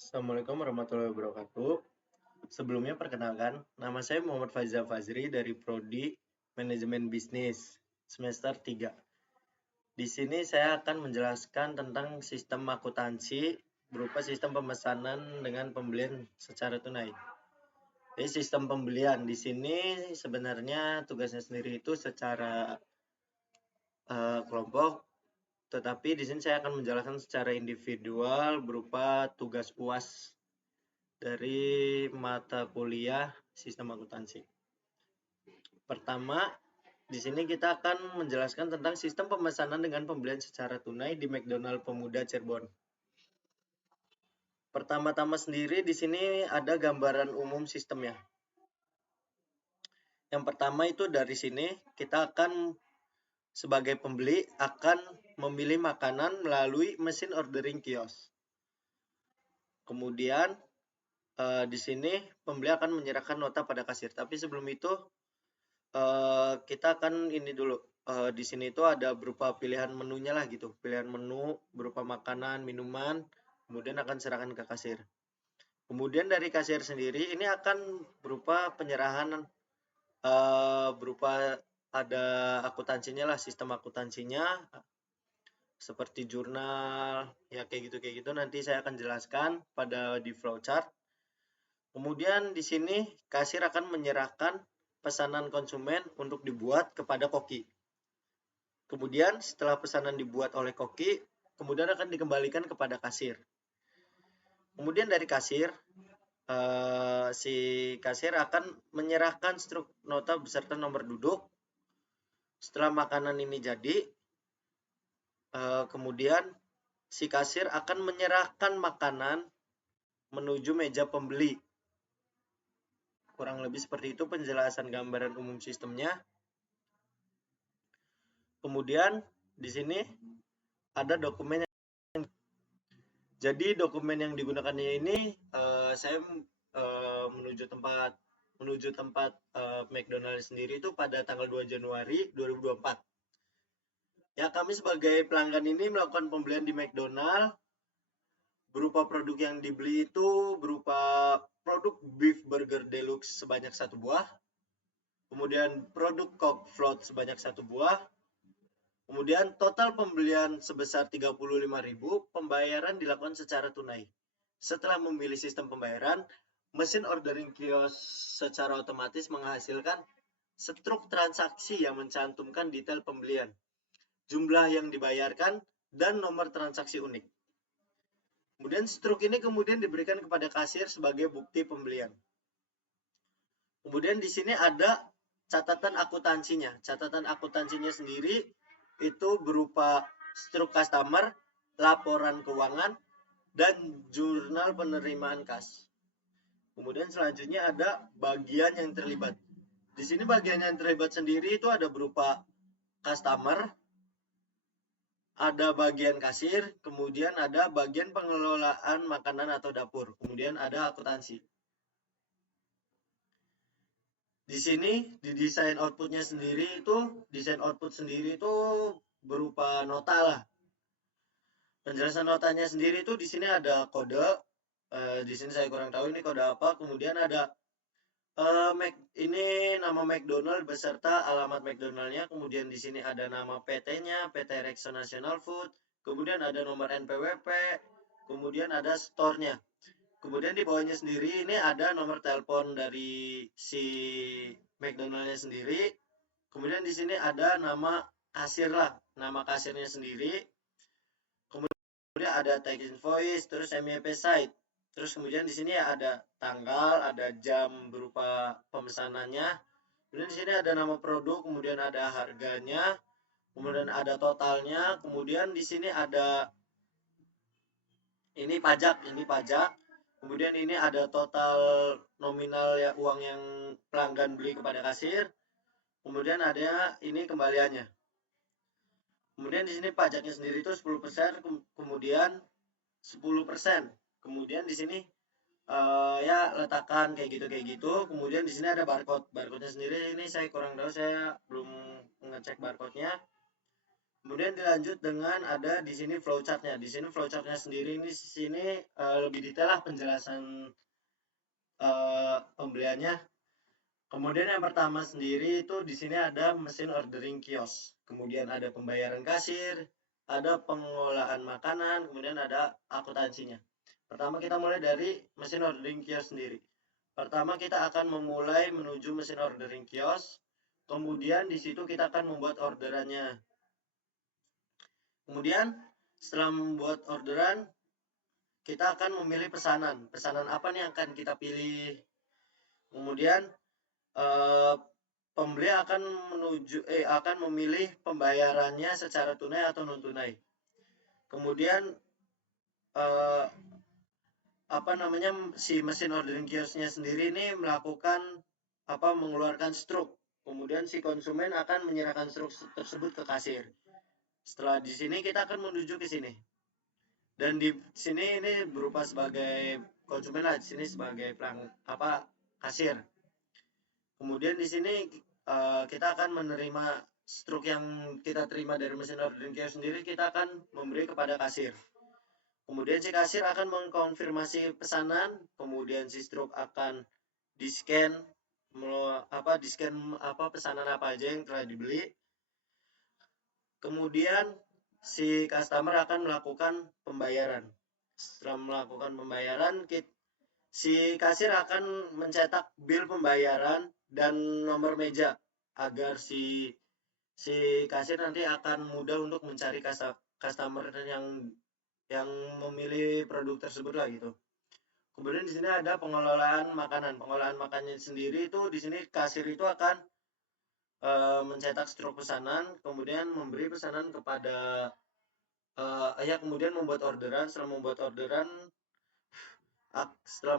Assalamualaikum warahmatullahi wabarakatuh. Sebelumnya perkenalkan, nama saya Muhammad Faizal Fazri dari Prodi Manajemen Bisnis semester 3. Di sini saya akan menjelaskan tentang sistem akuntansi berupa sistem pemesanan dengan pembelian secara tunai. Jadi sistem pembelian di sini sebenarnya tugasnya sendiri itu secara kelompok, tetapi di sini saya akan menjelaskan secara individual berupa tugas UAS dari mata kuliah sistem akuntansi. Pertama, di sini kita akan menjelaskan tentang sistem pemesanan dengan pembelian secara tunai di McDonald Pemuda Cirebon. Pertama-tama sendiri di sini ada gambaran umum sistemnya. Yang pertama itu dari sini kita akan sebagai pembeli akan memilih makanan melalui mesin ordering kios. Kemudian di sini pembeli akan menyerahkan nota pada kasir. Tapi sebelum itu kita akan ini dulu. Di sini itu ada berupa pilihan menunya lah gitu. Pilihan menu berupa makanan, minuman, kemudian akan serahkan ke kasir. Kemudian dari kasir sendiri ini akan berupa penyerahan berupa ada akuntansinya lah, sistem akuntansinya seperti jurnal, ya kayak gitu nanti saya akan jelaskan pada di flowchart. Kemudian di sini kasir akan menyerahkan pesanan konsumen untuk dibuat kepada koki. Kemudian setelah pesanan dibuat oleh koki, kemudian akan dikembalikan kepada kasir. Kemudian dari kasir, si kasir akan menyerahkan struk nota beserta nomor duduk. Setelah makanan ini jadi, kemudian si kasir akan menyerahkan makanan menuju meja pembeli. Kurang lebih seperti itu penjelasan gambaran umum sistemnya. Kemudian di sini ada dokumen. Jadi dokumen yang digunakannya ini saya menuju tempat McDonald sendiri itu pada tanggal 2 Januari 2024. Ya, kami sebagai pelanggan ini melakukan pembelian di McDonald berupa produk yang dibeli itu berupa produk beef burger deluxe sebanyak 1 buah, kemudian produk Coke float sebanyak 1 buah, kemudian total pembelian sebesar 35.000, pembayaran dilakukan secara tunai. Setelah memilih sistem pembayaran, mesin ordering kios secara otomatis menghasilkan struk transaksi yang mencantumkan detail pembelian, jumlah yang dibayarkan, dan nomor transaksi unik. Kemudian struk ini kemudian diberikan kepada kasir sebagai bukti pembelian. Kemudian di sini ada catatan akuntansinya. Catatan akuntansinya sendiri itu berupa struk customer, laporan keuangan, dan jurnal penerimaan kas. Kemudian selanjutnya ada bagian yang terlibat. Di sini bagian yang terlibat sendiri itu ada berupa customer, ada bagian kasir, kemudian ada bagian pengelolaan makanan atau dapur, kemudian ada akuntansi. Di sini di desain outputnya sendiri itu, desain output sendiri itu berupa nota lah. Penjelasan notanya sendiri itu di sini ada kode. Di sini saya kurang tahu ini kode apa. Kemudian ada ini nama McDonald beserta alamat McDonaldnya. Kemudian di sini ada nama PT-nya, PT Rexona National Food. Kemudian ada nomor NPWP. Kemudian ada store-nya. Kemudian di bawahnya sendiri ini ada nomor telepon dari si McDonald-nya sendiri. Kemudian di sini ada nama kasir lah, nama kasirnya sendiri. Kemudian ada tax invoice, terus MYP site. Terus kemudian di sini ada tanggal, ada jam berupa pemesanannya. Kemudian di sini ada nama produk, kemudian ada harganya, kemudian ada totalnya, kemudian di sini ada ini pajak. Kemudian ini ada total nominal ya uang yang pelanggan beli kepada kasir. Kemudian ada ini kembaliannya. Kemudian di sini pajaknya sendiri itu 10%, kemudian 10%. Kemudian di sini ya letakkan kayak gitu. Kemudian di sini ada barcode. Barcode-nya sendiri ini saya kurang tahu, saya belum ngecek barcode-nya. Kemudian dilanjut dengan ada di sini flowchart-nya. Di sini flowchart-nya sendiri ini di sini lebih detail lah penjelasan pembeliannya. Kemudian yang pertama sendiri itu di sini ada mesin ordering kios. Kemudian ada pembayaran kasir, ada pengolahan makanan, kemudian ada akuntansinya. Pertama kita mulai dari mesin ordering kios sendiri. Pertama kita akan memulai menuju mesin ordering kios. Kemudian di situ kita akan membuat orderannya. Kemudian setelah membuat orderan, kita akan memilih pesanan. Pesanan apa nih yang akan kita pilih? Kemudian pembeli akan memilih pembayarannya secara tunai atau non tunai. Kemudian si mesin ordering kiosnya sendiri ini mengeluarkan struk. Kemudian si konsumen akan menyerahkan struk tersebut ke kasir. Setelah di sini kita akan menuju ke sini. Dan di sini ini berupa sebagai konsumen lah, di sini sebagai kasir. Kemudian di sini kita akan menerima struk yang kita terima dari mesin ordering kios sendiri, kita akan memberi kepada kasir. Kemudian si kasir akan mengkonfirmasi pesanan, kemudian si struk akan di-scan pesanan apa aja yang telah dibeli. Kemudian si customer akan melakukan pembayaran. Setelah melakukan pembayaran, si kasir akan mencetak bil pembayaran dan nomor meja agar si kasir nanti akan mudah untuk mencari customer yang memilih produk tersebut lah gitu. Kemudian di sini ada pengelolaan makanan. Pengelolaan makanannya sendiri itu di sini kasir itu akan mencetak struk pesanan, kemudian memberi pesanan kepada kemudian membuat orderan. Setelah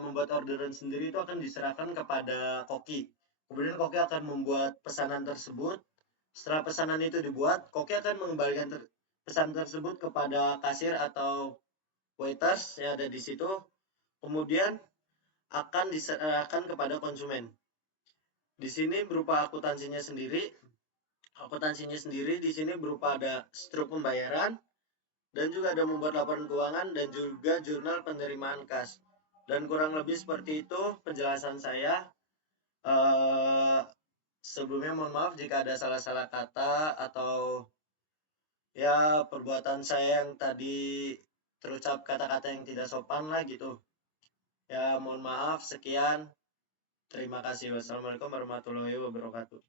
membuat orderan sendiri itu akan diserahkan kepada koki. Kemudian koki akan membuat pesanan tersebut. Setelah pesanan itu dibuat, koki akan mengembalikan pesan tersebut kepada kasir atau waiters yang ada di situ. Kemudian akan diserahkan kepada konsumen. Di sini berupa akuntansinya sendiri. Akuntansinya sendiri di sini berupa ada struk pembayaran dan juga ada membuat laporan keuangan dan juga jurnal penerimaan kas. Dan kurang lebih seperti itu penjelasan saya. Sebelumnya mohon maaf jika ada salah-salah kata atau ya perbuatan saya yang tadi terucap kata-kata yang tidak sopan lah gitu. Ya mohon maaf, sekian. Terima kasih. Wassalamualaikum warahmatullahi wabarakatuh.